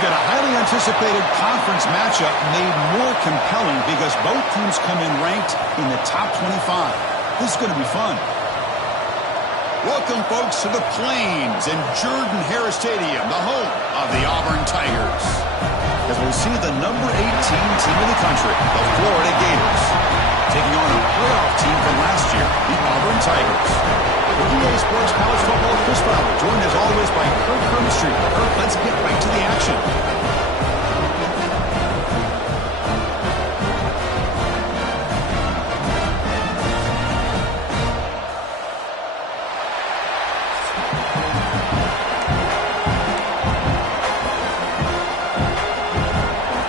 We've got a highly anticipated conference matchup made more compelling because both teams come in ranked in the top 25. This is going to be fun. Welcome, folks, to the Plains and Jordan-Hare Stadium, the home of the Auburn Tigers. As we'll see the number 18 team in the country, the Florida Gators, taking on a playoff team from last year, the Auburn Tigers. The EA Sports College Football Chris Fowler, joined as always by Kirk Hermstreet. Kirk, let's get right to the action.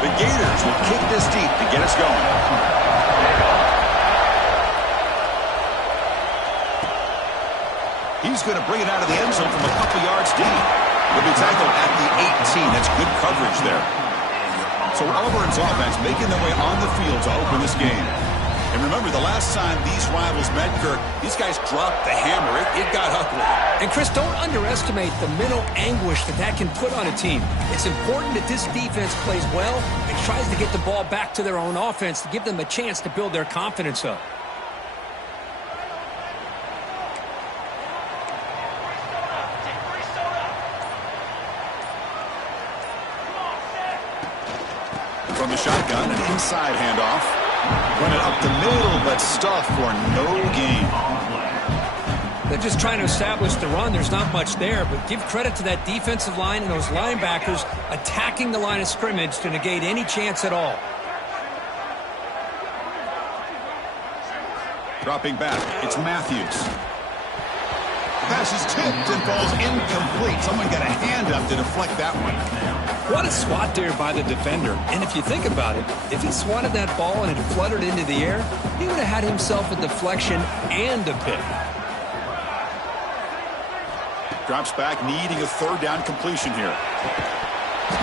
The Gators will kick this deep to get us going. He's going to bring it out of the end zone from a couple yards deep. He'll be tackled at the 18. That's good coverage there. So Auburn's offense making their way on the field to open this game. And remember, the last time these rivals met, Kirk, these guys dropped the hammer. It got ugly. And, Chris, don't underestimate the mental anguish that can put on a team. It's important that this defense plays well and tries to get the ball back to their own offense to give them a chance to build their confidence up. From the shotgun, an inside handoff. Run it up the middle, but stuff for no gain. They're just trying to establish the run. There's not much there, but give credit to that defensive line and those linebackers attacking the line of scrimmage to negate any chance at all. Dropping back, it's Matthews. Pass is tipped and falls incomplete. Someone got a hand up to deflect that one. What a swat there by the defender. And if you think about it, if he swatted that ball and it fluttered into the air, he would have had himself a deflection and a pick. Drops back, needing a third down completion here.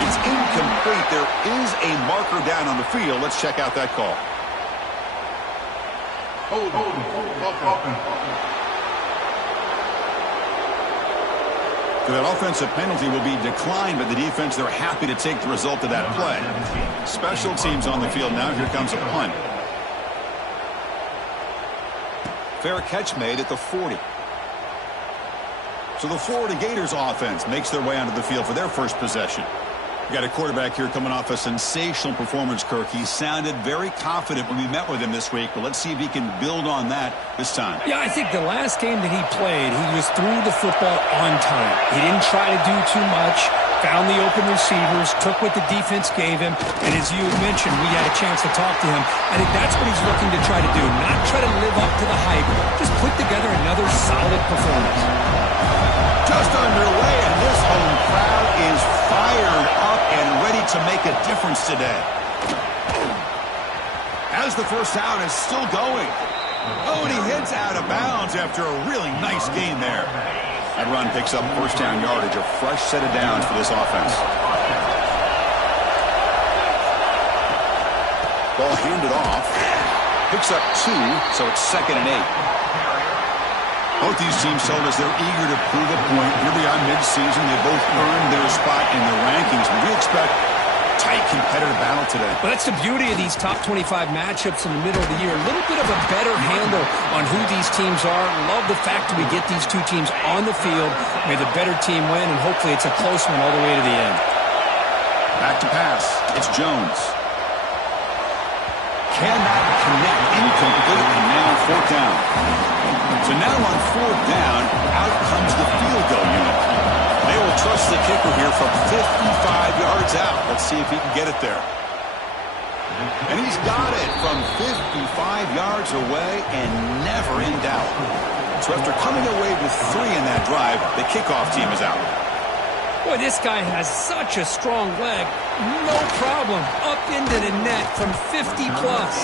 It's incomplete. There is a marker down on the field. Let's check out that call. So that offensive penalty will be declined by the defense. They're happy to take the result of that play. Special teams on the field now. Here comes a punt. Fair catch made at the 40. So the Florida Gators offense makes their way onto the field for their first possession. We got a quarterback here coming off a sensational performance, Kirk. He sounded very confident when we met with him this week, but let's see if he can build on that this time. Yeah, I think the last game that he played, he just threw the football on time. He didn't try to do too much, found the open receivers, took what the defense gave him, and as you mentioned, we had a chance to talk to him. I think that's what he's looking to try to do, not try to live up to the hype, just put together another solid performance. Just underway, and this home crowd is fired up and ready to make a difference today. As the first down is still going. Oh, and he hits out of bounds after a really nice gain there. That run picks up first down yardage, a fresh set of downs for this offense. Ball handed off. Picks up 2, so it's 2nd and 8. Both these teams told us they're eager to prove a point. Here we are mid-season. They both earned their spot in the rankings. We expect tight competitive battle today. Well, that's the beauty of these top 25 matchups in the middle of the year. A little bit of a better handle on who these teams are. Love the fact that we get these two teams on the field. May the better team win, and hopefully it's a close one all the way to the end. Back to pass. It's Jones. Cannot connect. Incomplete, and now 4th down. So now on 4th down, out comes the field goal unit. They will trust the kicker here from 55 yards out. Let's see if he can get it there. And he's got it from 55 yards away and never in doubt. So after coming away with 3 in that drive, the kickoff team is out. Boy, this guy has such a strong leg. No problem. Up into the net from 50-plus.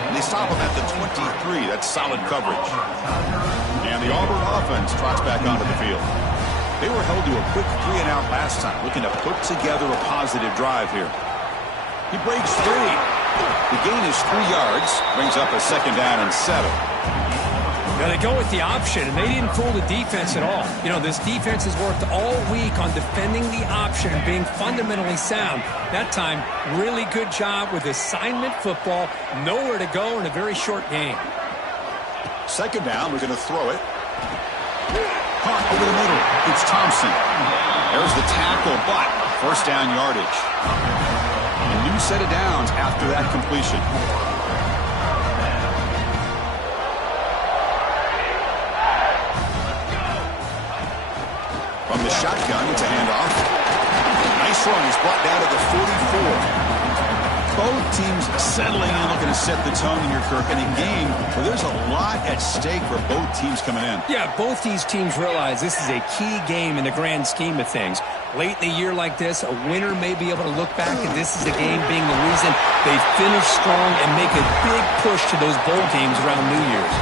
And they stop him at the 23. That's solid coverage. And the Auburn offense trots back onto the field. They were held to a quick 3-and-out last time, looking to put together a positive drive here. He breaks 3. The gain is 3 yards, brings up a 2nd down and 7. Now they go with the option, and they didn't fool the defense at all. You know, this defense has worked all week on defending the option and being fundamentally sound. That time, really good job with assignment football. Nowhere to go in a very short game. Second down, we're going to throw it. Caught over the middle. It's Thompson. There's the tackle, but first down yardage. A new set of downs after that completion. From the shotgun, it's a handoff. Nice run. He's brought down to the 44. Both teams settling in, looking to set the tone here, Kirk, in a game where there's a lot at stake for both teams coming in. Yeah, both these teams realize this is a key game in the grand scheme of things. Late in a year like this, a winner may be able to look back, and this is the game being the reason they finish strong and make a big push to those bowl games around New Year's.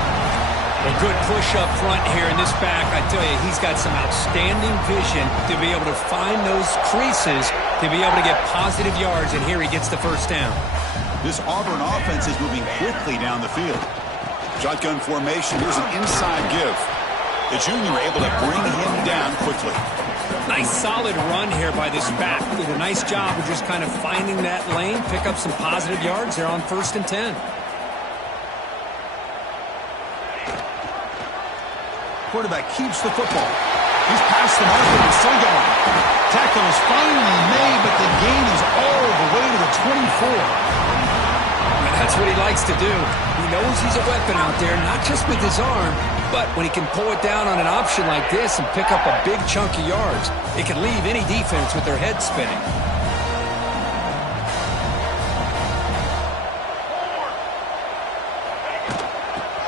A good push up front here in this back. I tell you, he's got some outstanding vision to be able to find those creases, to be able to get positive yards, and here he gets the first down. This Auburn offense is moving quickly down the field. Shotgun formation. Here's an inside give. The junior able to bring him down quickly. Nice solid run here by this back. Did a nice job of just kind of finding that lane, pick up some positive yards there on 1st and 10. Quarterback keeps the football. He's past the marker and still going. Tackle is finally made, but the gain is all the way to the 24. And that's what he likes to do. He knows he's a weapon out there, not just with his arm, but when he can pull it down on an option like this and pick up a big chunk of yards, it can leave any defense with their head spinning.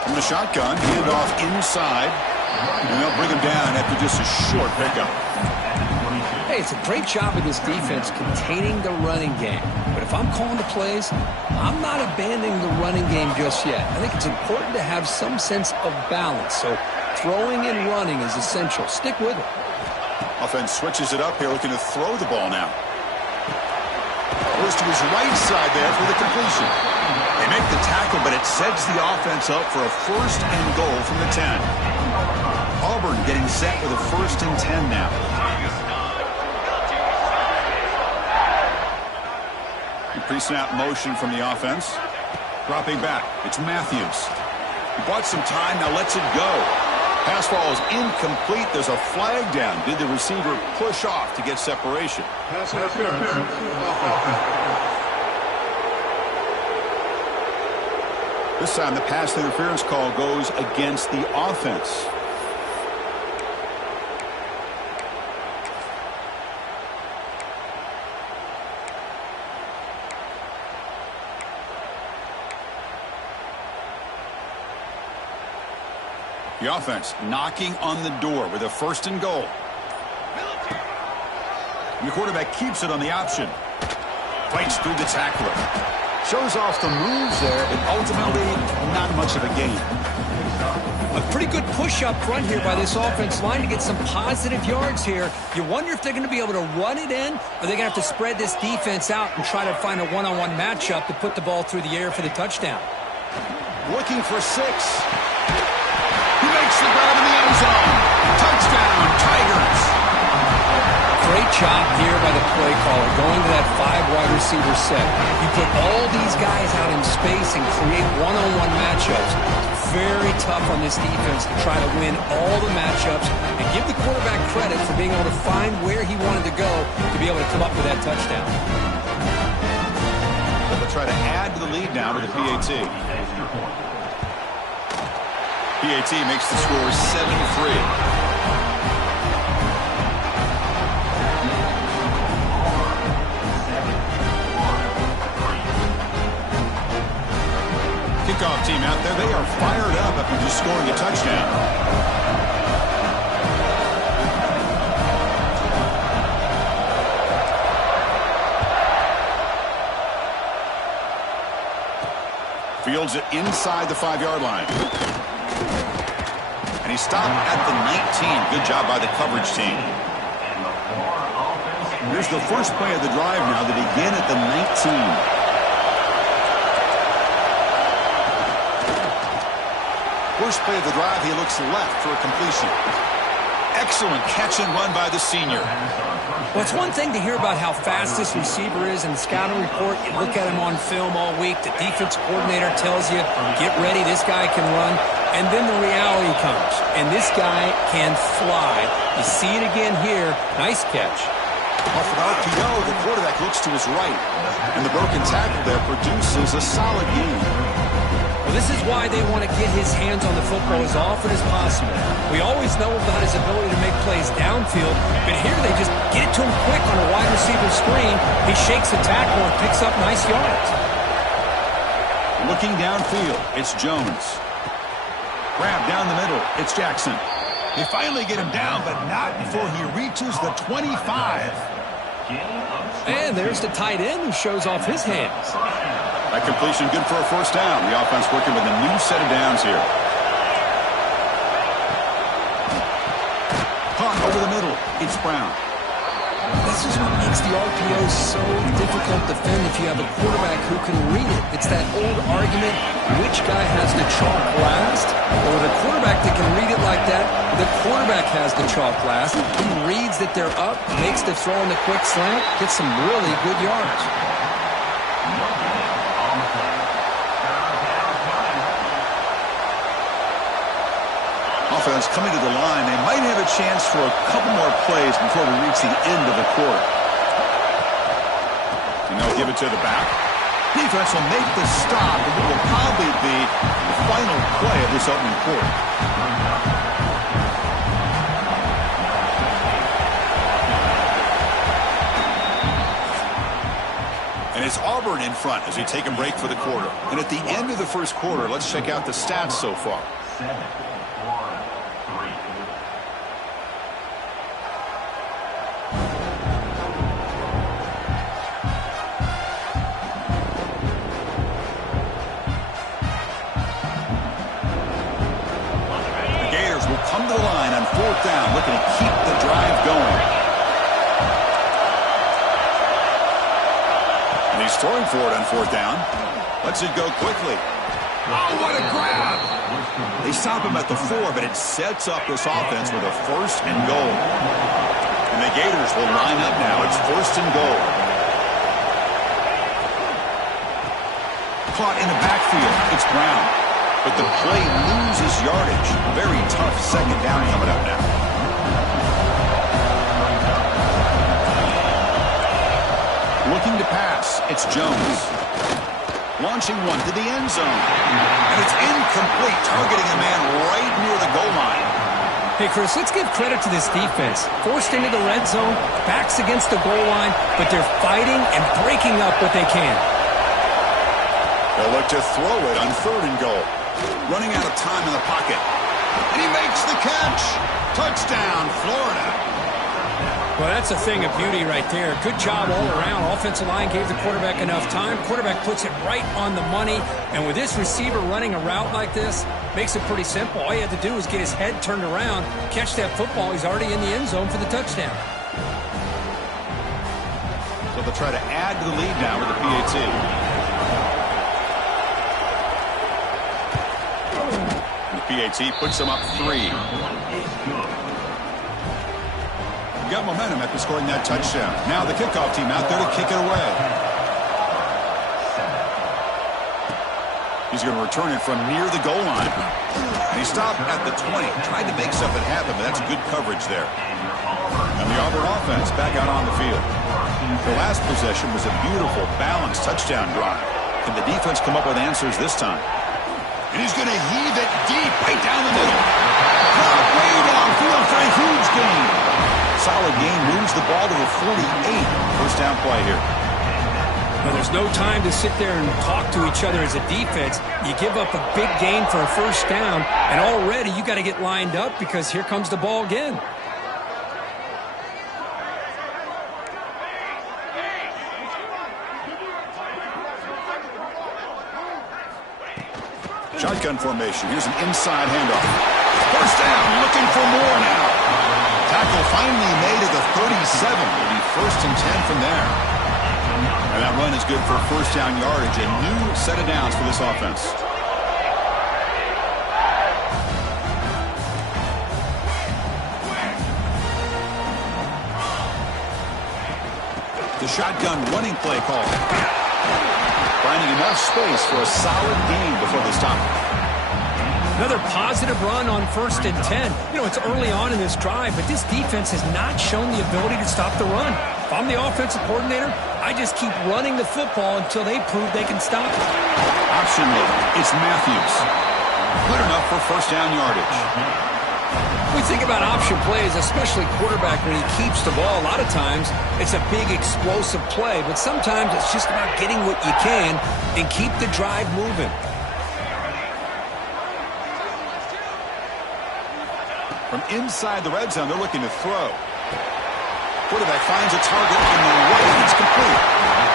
From the shotgun, hand off inside. And they'll bring him down after just a short pickup. Hey, it's a great job of this defense containing the running game. But if I'm calling the plays, I'm not abandoning the running game just yet. I think it's important to have some sense of balance. So throwing and running is essential. Stick with it. Offense switches it up here, looking to throw the ball now. Goes to his right side there for the completion. They make the tackle, but it sets the offense up for a 1st and goal from the 10. Auburn getting set with a 1st and 10 now. Pre-snap motion from the offense. Dropping back. It's Matthews. He bought some time, now lets it go. Pass ball is incomplete. There's a flag down. Did the receiver push off to get separation? Pass interference. This time the pass interference call goes against the offense. The offense knocking on the door with a 1st and goal. And the quarterback keeps it on the option. Fights through the tackler. Shows off the moves there, but ultimately not much of a gain. A pretty good push up front here by this offense line to get some positive yards here. You wonder if they're going to be able to run it in, or they're going to have to spread this defense out and try to find a one-on-one matchup to put the ball through the air for the touchdown. Looking for 6. He makes the grab in the end zone. Touchdown, Tigers. Great job here by the play caller going to that 5 wide receiver set. You put all these guys out in space and create one-on-one matchups. It's very tough on this defense to try to win all the matchups and give the quarterback credit for being able to find where he wanted to go to be able to come up with that touchdown. They'll try to add to the lead now with the PAT. PAT makes the score 7-3. Kickoff team out there, they are fired up after just scoring a touchdown. Fields it inside the 5-yard line. And he stopped at the 19. Good job by the coverage team. Here's the first play of the drive now to begin at the 19. first play of the drive, he looks left for a completion. Excellent catch and run by the senior. Well, it's one thing to hear about how fast this receiver is in the scouting report. You look at him on film all week. The defense coordinator tells you, get ready, this guy can run. And then the reality comes, and this guy can fly. You see it again here. Nice catch. Off an RPO, the quarterback looks to his right. And the broken tackle there produces a solid gain. Well, this is why they want to get his hands on the football as often as possible. We always know about his ability to make plays downfield, but here they just get it to him quick on a wide receiver screen. He shakes the tackle and picks up nice yards. Looking downfield, it's Jones. Grab down the middle, it's Jackson. They finally get him down, but not before he reaches the 25. And there's the tight end who shows off his hands. That completion good for a first down. The offense working with a new set of downs here. Caught over the middle. It's Brown. This is what makes the RPO so difficult to defend if you have a quarterback who can read it. It's that old argument, which guy has the chalk last? Or the quarterback that can read it like that, the quarterback has the chalk last. He reads that they're up, makes the throw in the quick slant, gets some really good yards. Offense coming to the line. They might have a chance for a couple more plays before we reach the end of the quarter. And they'll give it to the back. Defense will make the stop, and it will probably be the final play of this opening quarter. And it's Auburn in front as we take a break for the quarter. And at the end of the first quarter, let's check out the stats so far. Come to the line on fourth down, looking to keep the drive going. And he's throwing for it on fourth down. Lets it go quickly. Oh, what a grab! They stop him at the 4, but it sets up this offense with a first and goal. And the Gators will line up now. It's first and goal. Caught in the backfield. It's Brown. But the play loses yardage. Very tough second down coming up now. Looking to pass. It's Jones. Launching one to the end zone. And it's incomplete, targeting a man right near the goal line. Hey, Chris, let's give credit to this defense. Forced into the red zone, backs against the goal line, but they're fighting and breaking up what they can. They'll look to throw it on third and goal. Running out of time in the pocket. And he makes the catch. Touchdown, Florida. Well, that's a thing of beauty right there. Good job all around. Offensive line gave the quarterback enough time. Quarterback puts it right on the money. And with this receiver running a route like this, makes it pretty simple. All you have to do is get his head turned around, catch that football. He's already in the end zone for the touchdown. So they'll try to add to the lead now with the PAT. PAT puts them up 3. Got momentum after scoring that touchdown. Now the kickoff team out there to kick it away. He's going to return it from near the goal line. And he stopped at the 20. Tried to make something happen, but that's good coverage there. And the Auburn offense back out on the field. The last possession was a beautiful, balanced touchdown drive. Can the defense come up with answers this time? And he's going to heave it deep, right down the middle. Caught way downfield for a huge gain. Solid gain, moves the ball to the 48. First down play here. Well, there's no time to sit there and talk to each other as a defense. You give up a big gain for a first down, and already you got to get lined up because here comes the ball again. Shotgun formation. Here's an inside handoff. First down, looking for more now. Tackle finally made at the 37. Will be first and 10 from there. And that run is good for first down yardage. A new set of downs for this offense. The shotgun running play call. Finding enough space for a solid gain before they stop. Another positive run on 1st and 10. You know, it's early on in this drive, but this defense has not shown the ability to stop the run. If I'm the offensive coordinator, I just keep running the football until they prove they can stop it. Option look. It's Matthews. Good enough for first down yardage. We think about option plays, especially quarterback, when he keeps the ball. A lot of times, it's a big explosive play, but sometimes it's just about getting what you can and keep the drive moving. From inside the red zone, they're looking to throw. Quarterback finds a target on the right. It's complete.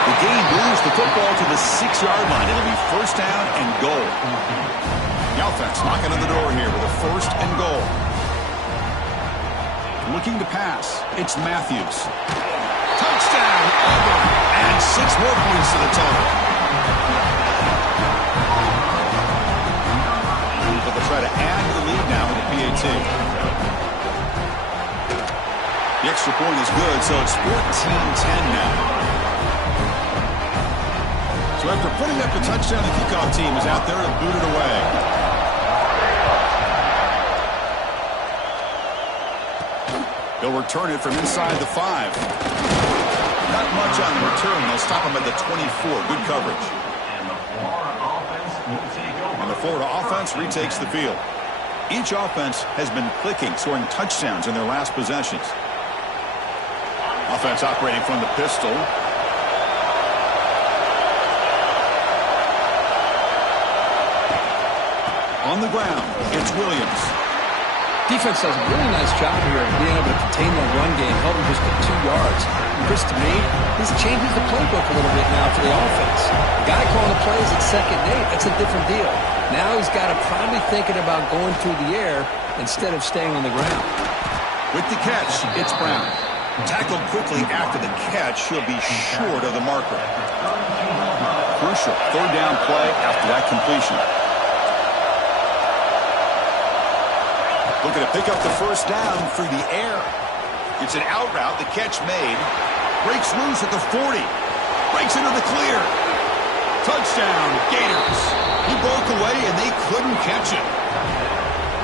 The gain moves the football to the 6-yard line. It'll be first down and goal. The offense knocking on the door here with a first and goal. Looking to pass. It's Matthews. Touchdown, Auburn. And 6 more points to the total. But they'll try to add to the lead now with a PAT. The extra point is good, so it's 14-10 now. So after putting up the touchdown, the kickoff team is out there to boot it away. They'll return it from inside the 5. Not much on the return. They'll stop him at the 24. Good coverage. And the Florida offense retakes the field. Each offense has been clicking, scoring touchdowns in their last possessions. Offense operating from the pistol. On the ground, it's Williams. Defense does a really nice job here of being able to contain the run game, held him just to 2 yards. And Chris, to me, this changes the playbook a little bit now for the offense. The guy calling the plays at 2nd and 8, that's a different deal. Now he's got to probably thinking about going through the air instead of staying on the ground. With the catch, it's Brown. Tackled quickly after the catch, he'll be short of the marker. Crucial 3rd down play after that completion. Looking to pick up the first down through the air. It's an out route, the catch made. Breaks loose at the 40. Breaks into the clear. Touchdown, Gators. He broke away and they couldn't catch it.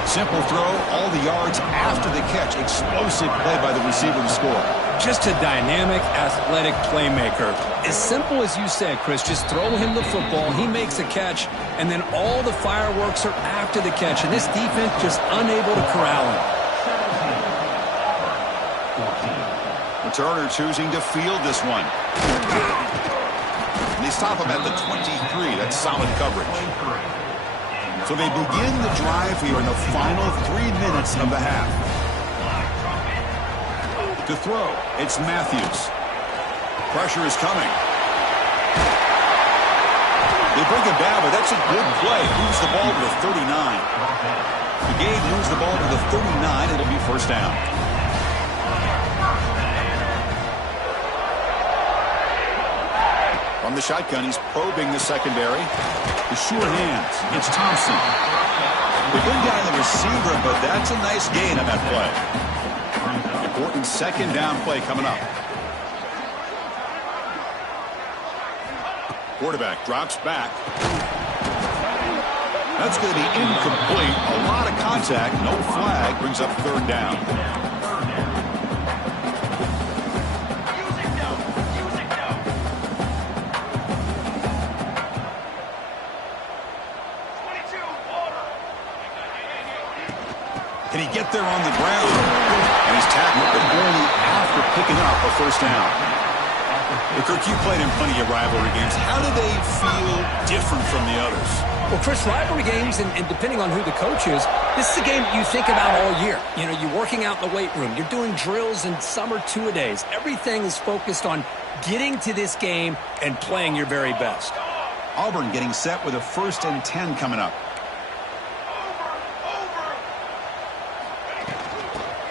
Simple throw, all the yards after the catch. Explosive play by the receiver to score. Just a dynamic, athletic playmaker. As simple as you said, Chris, just throw him the football, he makes a catch, and then all the fireworks are after the catch, and this defense just unable to corral him. Turner choosing to field this one. And they stop him at the 23. That's solid coverage. So they begin the drive here in the final 3 minutes of the half. To throw, it's Matthews. Pressure is coming. They bring him down, but that's a good play. Moves the ball to the 39. The game moves the ball to the 39. It'll be first down. From the shotgun, he's probing the secondary. The sure hands. It's Thompson. They bring down the receiver, but that's a nice gain on that play. Important 2nd down play coming up. Quarterback drops back. That's going to be incomplete. A lot of contact. No flag. Brings up 3rd down. Can he get there on the ground? And he's tackled, but only after picking up a first down. Well, Kirk, you played in plenty of rivalry games. How do they feel different from the others? Well, Chris, rivalry games, and depending on who the coach is, this is a game you think about all year. You know, you're working out in the weight room. You're doing drills and summer two-a-days. Everything is focused on getting to this game and playing your very best. Auburn getting set with a 1st and 10 coming up.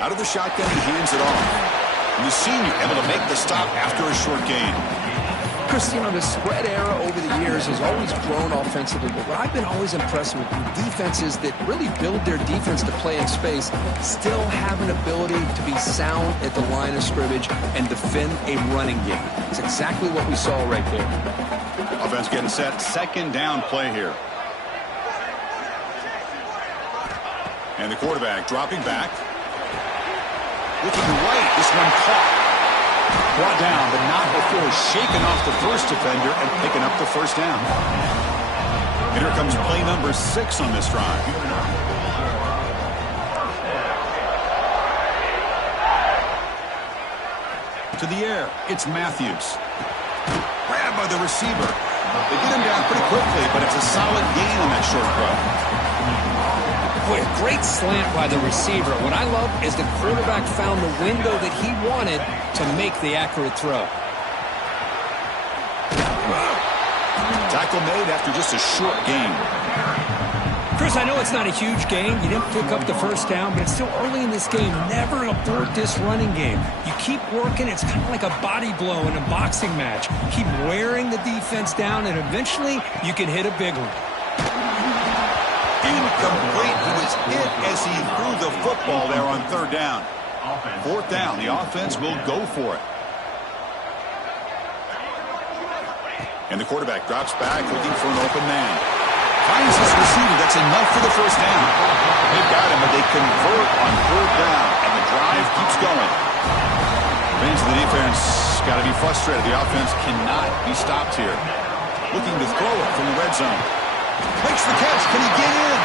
Out of the shotgun, he hands it off. And the senior able to make the stop after a short gain. Chris, you know, the spread era over the years has always grown offensively, but what I've been always impressed with defenses that really build their defense to play in space still have an ability to be sound at the line of scrimmage and defend a running game. It's exactly what we saw right there. Offense getting set. Second down play here. And the quarterback dropping back. Looking right. This one caught. Brought down, but not before shaking off the first defender and picking up the first down. And here comes play number 6 on this drive. To the air, it's Matthews. Grabbed by the receiver. They get him down pretty quickly, but it's a solid gain on that short throw. Boy, a great slant by the receiver. What I love is the quarterback found the window that he wanted to make the accurate throw. Tackle made after just a short gain. Chris, I know it's not a huge gain. You didn't pick up the first down, but it's still early in this game. Never abort this running game. You keep working. It's kind of like a body blow in a boxing match. Keep wearing the defense down, and eventually you can hit a big one. Incomplete. He was hit as he threw the football there on third down. Fourth down. The offense will go for it. And the quarterback drops back looking for an open man. Finds his receiver. That's enough for the first down. They've got him, but they convert on third down. And the drive keeps going. Means the defense got to be frustrated. The offense cannot be stopped here. Looking to throw it from the red zone. Makes the catch. Can he get in?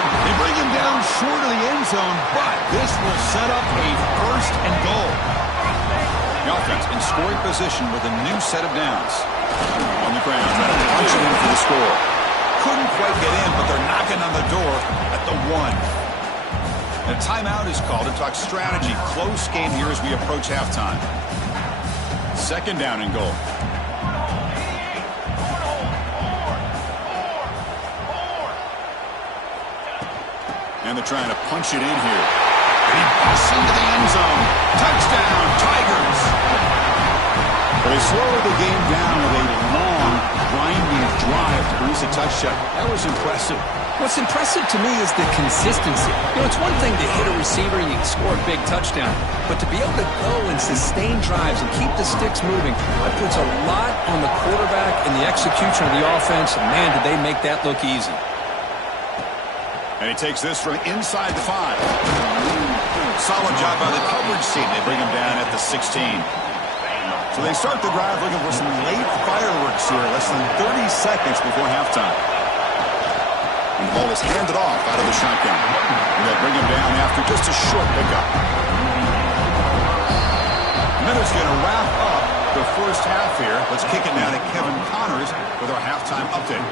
They bring him down short of the end zone, but this will set up a first and goal. The offense in scoring position with a new set of downs. On the ground, trying to punch it in for the score. Couldn't quite get in, but they're knocking on the door at the 1. A timeout is called to talk strategy. Close game here as we approach halftime. Second down and goal. And they're trying to punch it in here. And he busts into the end zone. Touchdown, Tigers. But they slowed the game down with a long, grinding drive to produce a touchdown. That was impressive. What's impressive to me is the consistency. You know, it's one thing to hit a receiver and you can score a big touchdown, but to be able to go and sustain drives and keep the sticks moving, that puts a lot on the quarterback and the execution of the offense, and man, did they make that look easy. And he takes this from inside the 5. Solid job by the coverage team. They bring him down at the 16. So they start the drive looking for some late fireworks here, less than 30 seconds before halftime. And the ball is handed off out of the shotgun. And they'll bring him down after just a short pickup. And then it's going to wrap up the first half here. Let's kick it now to Kevin Connors with our halftime update.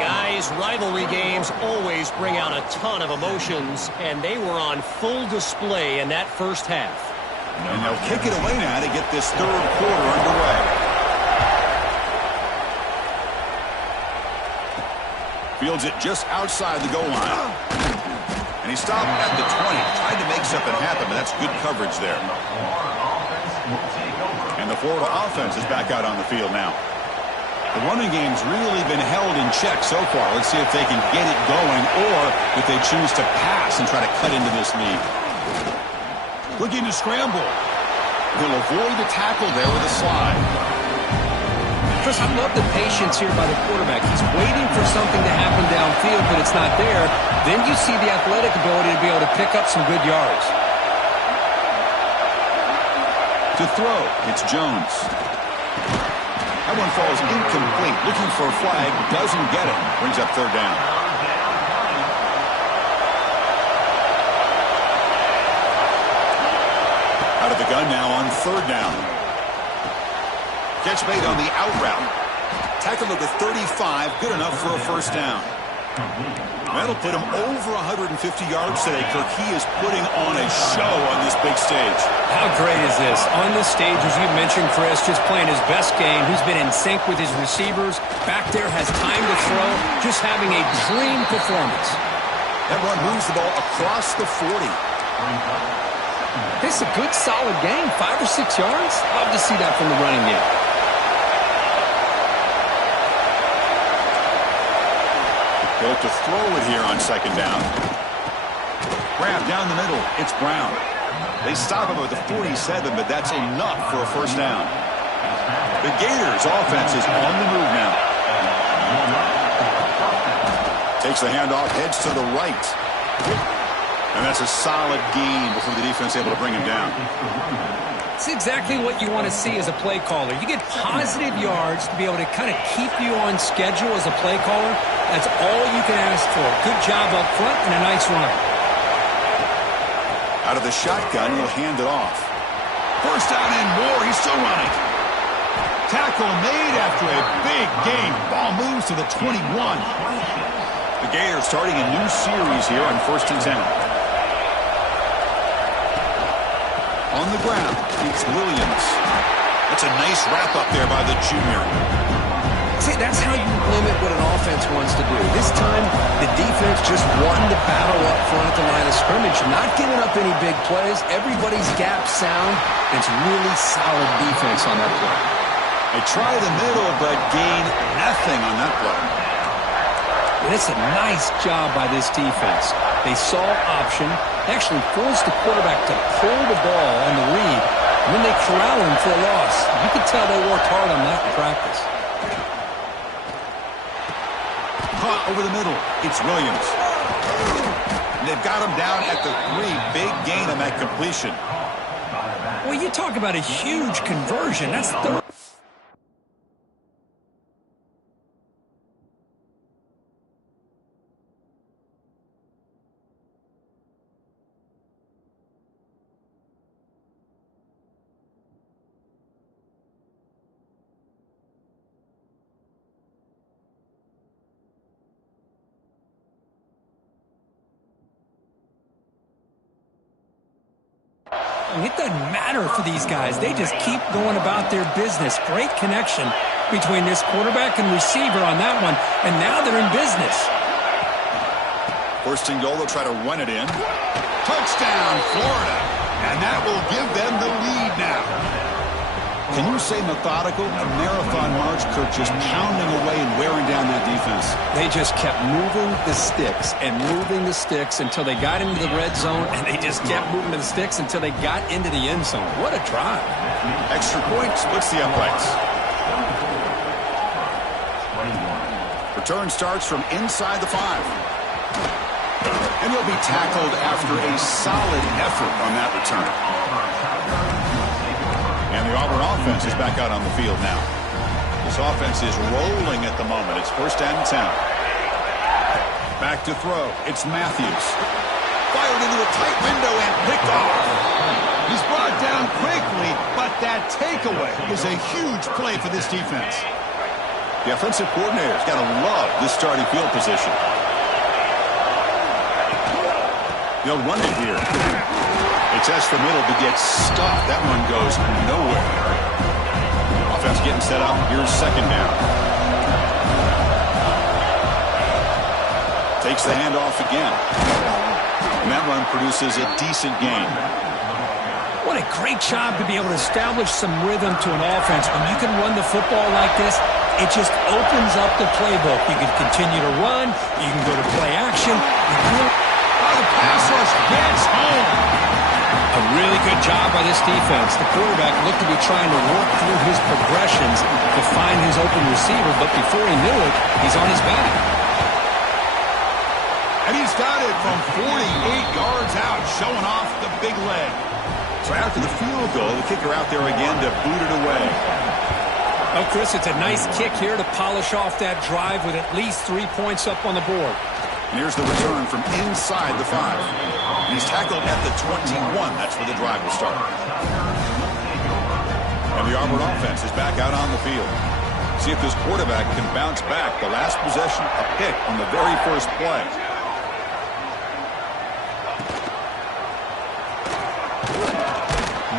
Guys, rivalry games always bring out a ton of emotions, and they were on full display in that first half. And they'll kick it away now to get this third quarter underway. Fields it just outside the goal line. And he stopped at the 20. Tried to make something happen, but that's good coverage there. And the Florida offense is back out on the field now. The running game's really been held in check so far. Let's see if they can get it going or if they choose to pass and try to cut into this lead. Looking to scramble. He'll avoid the tackle there with a slide. Chris, I love the patience here by the quarterback. He's waiting for something to happen downfield, but it's not there. Then you see the athletic ability to be able to pick up some good yards. To throw, it's Jones. That one falls incomplete. Looking for a flag, doesn't get it. Brings up third down. Out of the gun now on third down. Catch made on the out route. Tackle at the 35, good enough for a first down. That'll put him over 150 yards today, Kirk. He is putting on a show on this big stage. How great is this? On this stage, as you mentioned, Chris, just playing his best game. He's been in sync with his receivers. Back there, has time to throw. Just having a dream performance. That run moves the ball across the 40. This is a good, solid game. 5 or 6 yards. Love to see that from the running game. He'll to throw it here on second down. Grab down the middle. It's Brown. They stop him at the 47, but that's enough for a first down. The Gators' offense is on the move now. Takes the handoff, heads to the right. And that's a solid gain before the defense able to bring him down. It's exactly what you want to see as a play caller. You get positive yards to be able to kind of keep you on schedule as a play caller. That's all you can ask for. Good job up front and a nice run. Out of the shotgun, he'll hand it off. First down and more. He's still running. Tackle made after a big gain. Ball moves to the 21. The Gators starting a new series here on 1st and 10. On the ground, it's Williams. That's a nice wrap-up there by the junior. See, that's how you limit what an offense wants to do. This time, the defense just won the battle up front at the line of scrimmage, not giving up any big plays. Everybody's gap sound. It's really solid defense on that play. They try the middle, but gain nothing on that play. And it's a nice job by this defense. They saw option, actually forced the quarterback to pull the ball on the read, and then they corral him for a loss. You could tell they worked hard on that in practice. Caught over the middle. It's Williams. And they've got him down at the 3. Big gain on that completion. Well, you talk about a huge conversion. That's third. It doesn't matter for these guys. They just keep going about their business. Great connection between this quarterback and receiver on that one, and now they're in business. 1st and goal, they'll try to run it in. Touchdown, Florida. And that will give them the lead now. Can you say methodical? A marathon march, Kirk, just pounding away and wearing down that defense. They just kept moving the sticks and moving the sticks until they got into the red zone, and they just kept moving the sticks until they got into the end zone. What a drive. Extra point splits the uprights. Return starts from inside the 5. And he'll be tackled after a solid effort on that return. And the Auburn offense is back out on the field now. This offense is rolling at the moment. It's 1st and 10. Back to throw. It's Matthews. Fired into a tight window and picked off. He's brought down quickly, but that takeaway is a huge play for this defense. The offensive coordinator's got to love this starting field position. They'll run it here. They test the middle to get stuffed. That one goes nowhere. Offense getting set up. Here's 2nd down. Takes the handoff again. And that run produces a decent gain. What a great job to be able to establish some rhythm to an offense. When you can run the football like this, it just opens up the playbook. You can continue to run. You can go to play action. The pass rush gets home. A really good job by this defense. The quarterback looked to be trying to work through his progressions to find his open receiver, but before he knew it, he's on his back. And he's got it from 48 yards out, showing off the big leg. So after the field goal, the kicker out there again to boot it away. Oh, Chris, it's a nice kick here to polish off that drive with at least 3 points up on the board. And here's the return from inside the 5. And he's tackled at the 21. That's where the drive will start. And the Auburn offense is back out on the field. See if this quarterback can bounce back. The last possession, a pick on the very first play.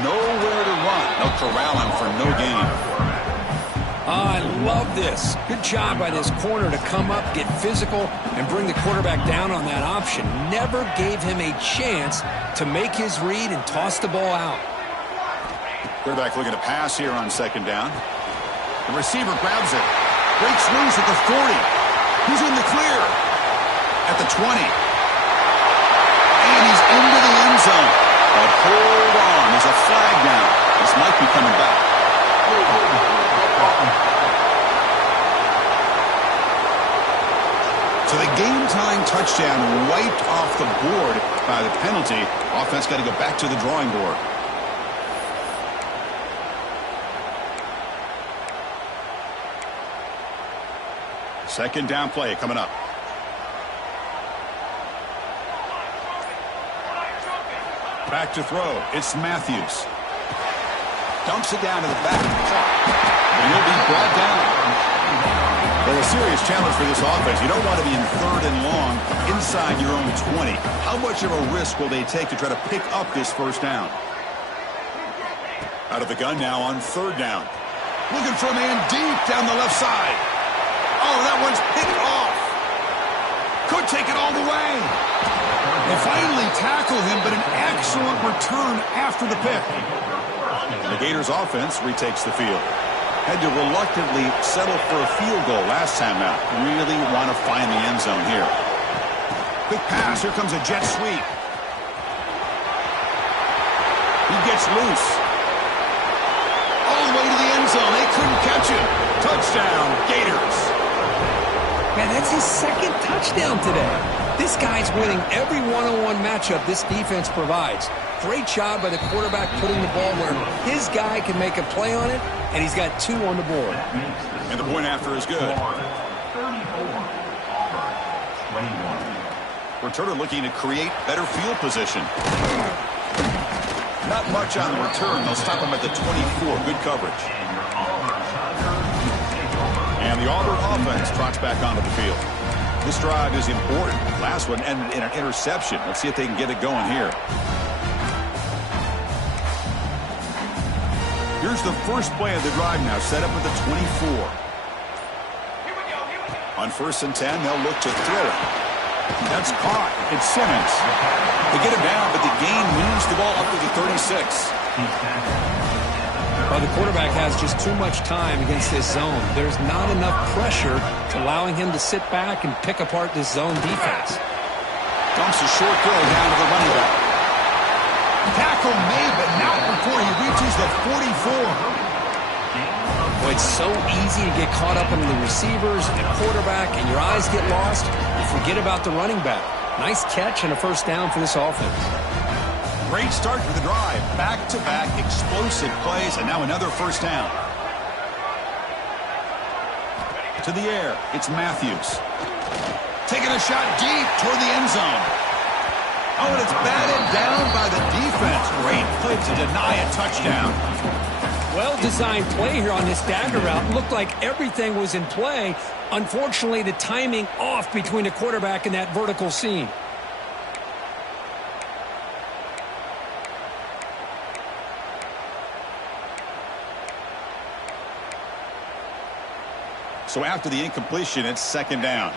Nowhere to run. They'll corral him for no gain. I love this. Good job by this corner to come up, get physical, and bring the quarterback down on that option. Never gave him a chance to make his read and toss the ball out. Quarterback looking to pass here on 2nd down. The receiver grabs it. Breaks loose at the 40. He's in the clear. at the 20. And he's into the end zone. But hold on, there's a flag down. This might be coming back. So the game-tying touchdown wiped off the board by the penalty. Offense got to go back to the drawing board. Second down play coming up. Back to throw. It's Matthews. Dumps it down to the back. And he'll be brought down. Well, a serious challenge for this offense. You don't want to be in third and long inside your own 20. How much of a risk will they take to try to pick up this first down? Out of the gun now on third down. Looking for a man deep down the left side. Oh, that one's picked off. Could take it all the way. They finally tackle him, but an excellent return after the pick. The Gators offense retakes the field. Had to reluctantly settle for a field goal last time out. Really want to find the end zone here. Quick pass. Here comes a jet sweep. He gets loose. All the way to the end zone. They couldn't catch him. Touchdown, Gators. Man, that's his second touchdown today. This guy's winning every one-on-one matchup this defense provides. Great job by the quarterback putting the ball where his guy can make a play on it, and he's got 2 on the board. And the point after is good. Returner looking to create better field position. Not much on the return. They'll stop him at the 24. Good coverage. And the Auburn offense trots back onto the field. This drive is important. Last one ended in an interception. Let's see if they can get it going here. Here's the first play of the drive now, set up at the 24. On 1st and 10, they'll look to throw it. That's caught. It's Simmons. They get him down, but the gain moves the ball up to the 36. Well, the quarterback has just too much time against this zone. There's not enough pressure allowing him to sit back and pick apart this zone defense. Dumps a short throw down to the running back. Tackle made, but not before he reaches the 44. Well, it's so easy to get caught up in the receivers and the quarterback, and your eyes get lost. You forget about the running back. Nice catch and a first down for this offense. Great start for the drive. Back-to-back explosive plays, and now another first down. To the air, it's Matthews. Taking a shot deep toward the end zone. Oh, and it's batted down by the defense. Great play to deny a touchdown. Well-designed play here on this dagger route. Looked like everything was in play. Unfortunately, the timing off between the quarterback and that vertical seam. So after the incompletion, it's second down.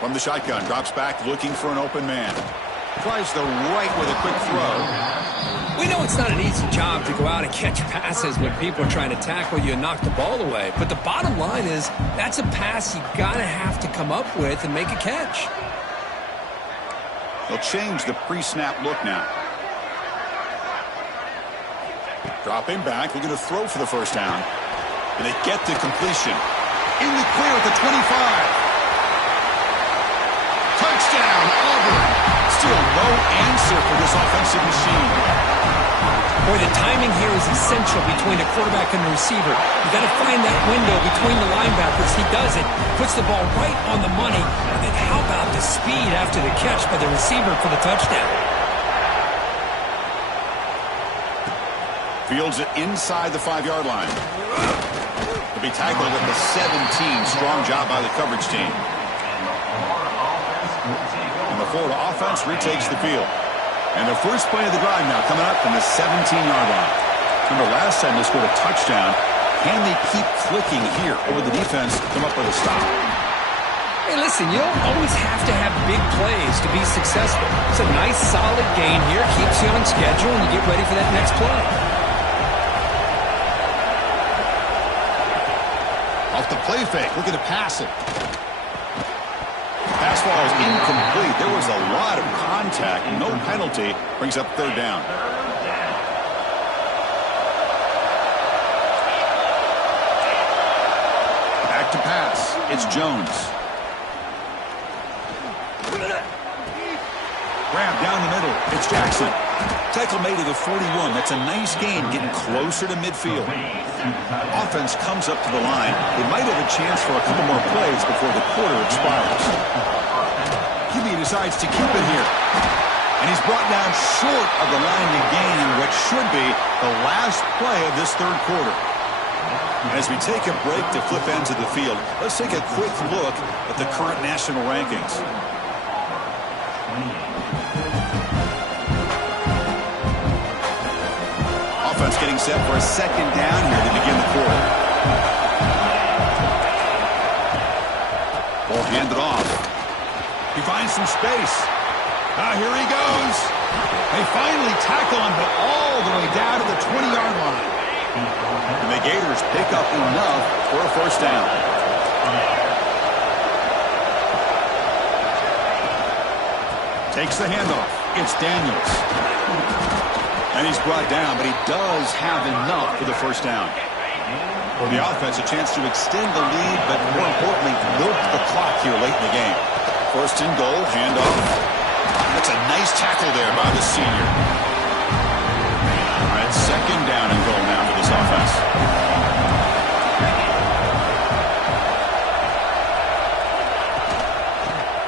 From the shotgun, drops back, looking for an open man. Tries the right with a quick throw. We know it's not an easy job to go out and catch passes when people are trying to tackle you and knock the ball away. But the bottom line is, that's a pass you gotta have to come up with and make a catch. They'll change the pre-snap look now. Dropping back, looking to throw for the first down. And they get the completion. In the clear at the 25. Touchdown, Auburn. Still no answer for this offensive machine. Boy, the timing here is essential between the quarterback and the receiver. You got to find that window between the linebackers. He does it, puts the ball right on the money. And then how about the speed after the catch by the receiver for the touchdown? Fields it inside the 5-yard line. To be tackled at the 17. Strong job by the coverage team. And the Florida offense retakes the field. And the first play of the drive now coming up from the 17-yard line. Remember, last time they scored a touchdown. Can they keep clicking here? Or will the defense come up with a stop? Hey, listen, you don't always have to have big plays to be successful. It's a nice, solid gain here. Keeps you on schedule, and you get ready for that next play. Off the play fake, looking to pass it. Pass ball is incomplete. There was a lot of contact. No penalty. Brings up third down. Back to pass. It's Jones. Grab down the middle. It's Jackson. Tackle made to the 41. That's a nice gain, getting closer to midfield. Offense comes up to the line. They might have a chance for a couple more plays before the quarter expires. QB decides to keep it here. And he's brought down short of the line to gain what should be the last play of this third quarter. As we take a break to flip ends of the field, let's take a quick look at the current national rankings. Offense getting set for a second down here to begin the quarter. Ball handed off. He finds some space. Here he goes. They finally tackle him, but all the way down to the 20-yard line. And the Gators pick up enough for a first down. Takes the handoff. It's Daniels. And he's brought down, but he does have enough for the first down. For the offense, a chance to extend the lead, but more importantly, milk the clock here late in the game. First and goal, handoff. That's a nice tackle there by the senior. All right, second down and goal now for this offense.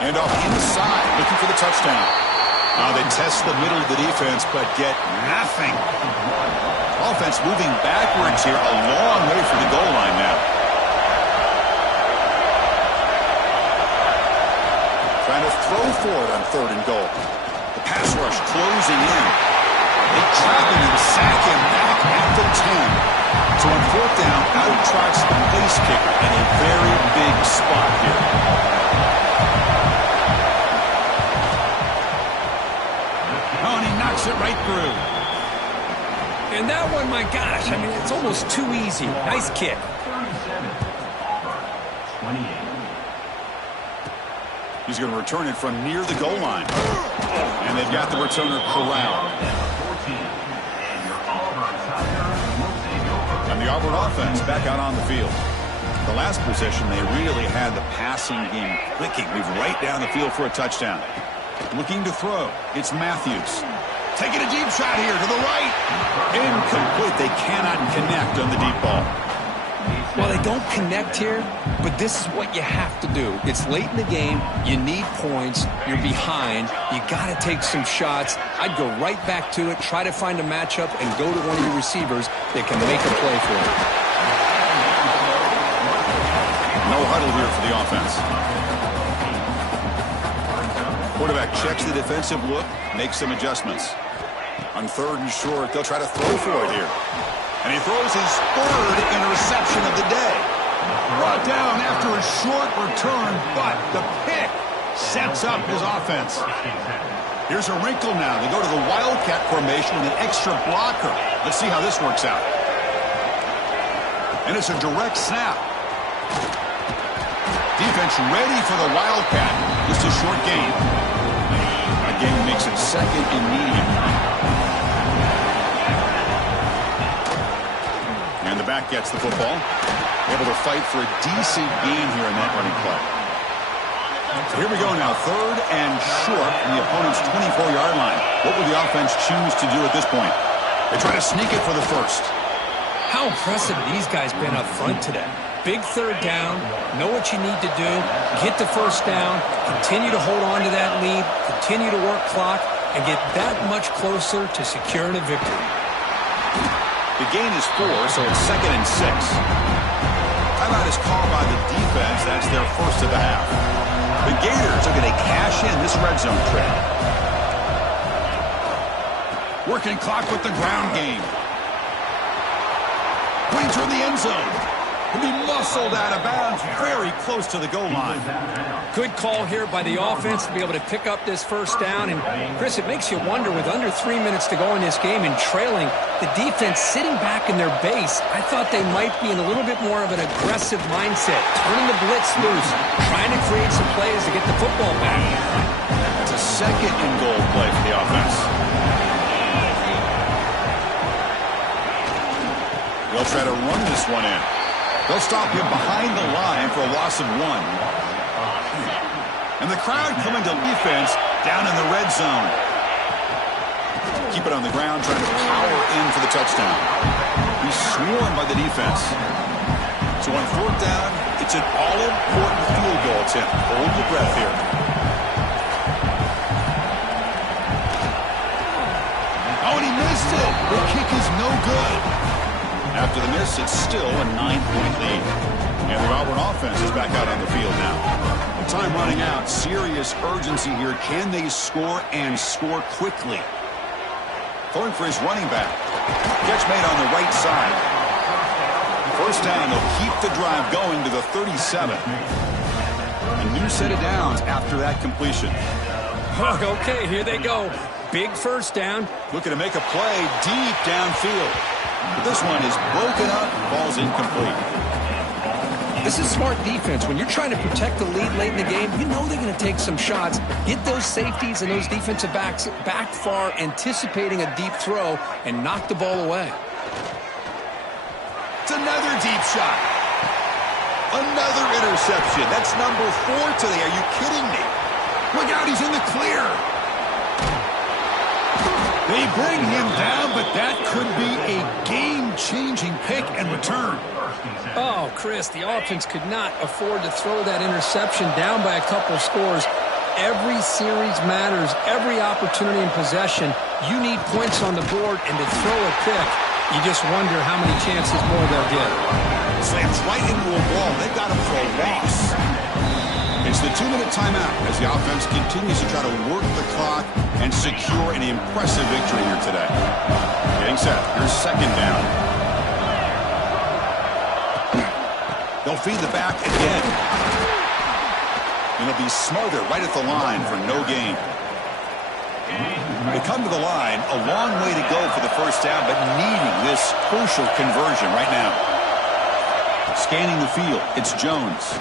Handoff inside, looking for the touchdown. They test the middle of the defense, but get nothing. Offense moving backwards here, a long way from the goal line now. Trying to throw for it on third and goal. The pass rush closing in. They trap him and sack him back at the 10. So on fourth down, out trots the place kicker in a very big spot here. Oh, and he knocks it right through. And that one, my gosh, I mean, it's almost too easy. Nice kick. He's going to return it from near the goal line. And they've got the returner corralled. And the Auburn offense back out on the field. The last possession, they really had the passing game clicking. Moved right down the field for a touchdown. Looking to throw. It's Matthews. Taking a deep shot here to the right. Incomplete. They cannot connect on the deep ball. Well, they don't connect here, but this is what you have to do. It's late in the game. You need points. You're behind. You got to take some shots. I'd go right back to it, try to find a matchup, and go to one of your receivers that can make a play for it. No huddle here for the offense. Quarterback checks the defensive look, makes some adjustments. On third and short, they'll try to throw for it here. And he throws his third interception of the day. Brought down after a short return, but the pick sets up his offense. Here's a wrinkle now. They go to the Wildcat formation with an extra blocker. Let's see how this works out. And it's a direct snap. Defense ready for the Wildcat. Just a short gain. That gain makes it second and medium. And the back gets the football. Able to fight for a decent gain here in that running play. So here we go now. Third and short from the opponent's 24-yard line. What will the offense choose to do at this point? They try to sneak it for the first. How impressive these guys been up front today. Big third down, know what you need to do, get the first down, continue to hold on to that lead, continue to work clock, and get that much closer to securing a victory. The gain is 4, so it's second and 6. Timeout is called by the defense. That's their first of the half. The Gators are going to cash in this red zone trip. Working clock with the ground game. Going toward the end zone. He'll be muscled out of bounds very close to the goal line. Good call here by the offense to be able to pick up this first down. And, Chris, it makes you wonder, with under 3 minutes to go in this game and trailing, the defense sitting back in their base, I thought they might be in a little bit more of an aggressive mindset, turning the blitz loose, trying to create some plays to get the football back. That's a second and goal play for the offense. They'll try to run this one in. They'll stop him behind the line for a loss of 1. And the crowd coming to defense down in the red zone. Keep it on the ground, trying to power in for the touchdown. He's swarmed by the defense. So on 4th down, it's an all-important field goal attempt. Hold your breath here. Oh, and he missed it. The kick is no good. After the miss, it's still a 9-point lead. And the Auburn offense is back out on the field now. Time running out. Serious urgency here. Can they score and score quickly? Throwing for his running back. Catch made on the right side. First down. They'll keep the drive going to the 37. A new set of downs after that completion. Okay, here they go. Big first down. Looking to make a play deep downfield. But this one is broken up. Ball's incomplete. This is smart defense. When you're trying to protect the lead late in the game, you know they're going to take some shots, get those safeties and those defensive backs back far, anticipating a deep throw, and knock the ball away. It's another deep shot. Another interception. That's number 4 today. Are you kidding me? Look out, he's in the clear. They bring him down, but that could be a game-changing pick and return. Oh, Chris, the offense could not afford to throw that interception down by a couple scores. Every series matters. Every opportunity in possession, you need points on the board, and to throw a pick, you just wonder how many chances more they'll get. Slams right into a wall. They've got him for a loss. It's the 2-minute timeout as the offense continues to try to work the clock and secure an impressive victory here today. Getting set. Here's second down. They'll feed the back again. And it'll be smothered right at the line for no gain. They come to the line, a long way to go for the first down, but needing this crucial conversion right now. Scanning the field, it's Jones.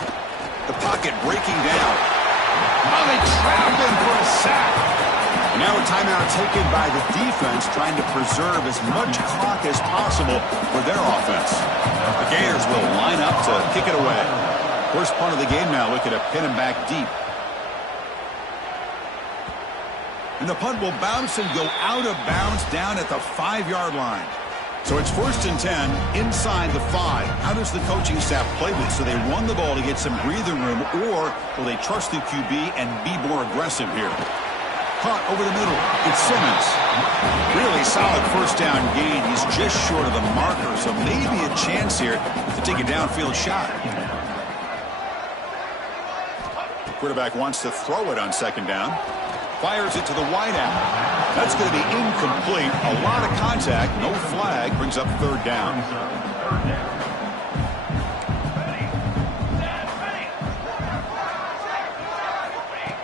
The pocket breaking down. Oh, they trap him for a sack. And now a timeout taken by the defense, trying to preserve as much clock as possible for their offense. The Gators will line up to kick it away. First punt of the game now, looking to pin him back deep. And the punt will bounce and go out of bounds down at the 5-yard line. So it's 1st and 10 inside the 5. How does the coaching staff play this? So they run the ball to get some breathing room, or will they trust the QB and be more aggressive here? Caught over the middle. It's Simmons. Really solid first down gain. He's just short of the marker, so maybe a chance here to take a downfield shot. The quarterback wants to throw it on second down. Fires it to the wideout. That's going to be incomplete. A lot of contact. No flag. Brings up third down.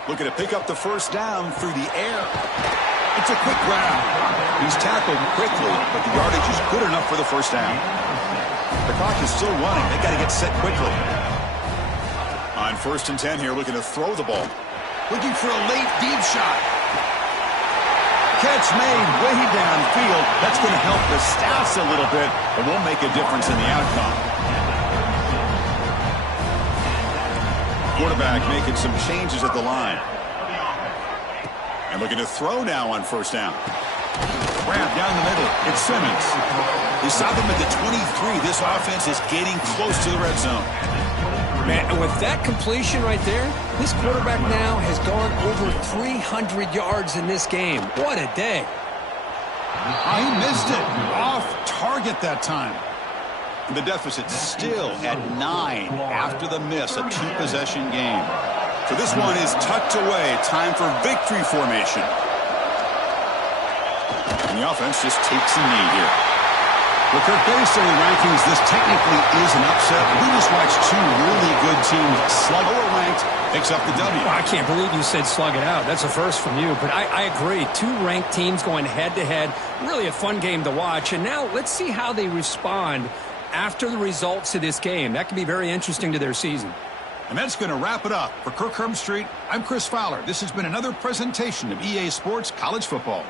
Looking to pick up the first down through the air. It's a quick grab. He's tackled quickly, but the yardage is good enough for the first down. The clock is still running. They got to get set quickly. On 1st and 10 here, looking to throw the ball. Looking for a late deep shot. Catch made way downfield. That's going to help the stats a little bit, but won't make a difference in the outcome. Quarterback making some changes at the line. And looking to throw now on first down. Grab down the middle. It's Simmons. They stop him at the 23. This offense is getting close to the red zone. Man, and with that completion right there, this quarterback now has gone over 300 yards in this game. What a day. He missed it. Off target that time. The deficit still at 9 after the miss, a 2-possession game. So this one is tucked away. Time for victory formation. And the offense just takes a knee here. Well, Kirk, based on the rankings, this technically is an upset. We just watched two really good teams slug. Lower ranked picks up the W. Well, I can't believe you said slug it out. That's a first from you. But I agree. Two ranked teams going head-to-head. Really a fun game to watch. And now let's see how they respond after the results of this game. That could be very interesting to their season. And that's going to wrap it up. For Kirk Herbstreit, I'm Chris Fowler. This has been another presentation of EA Sports College Football.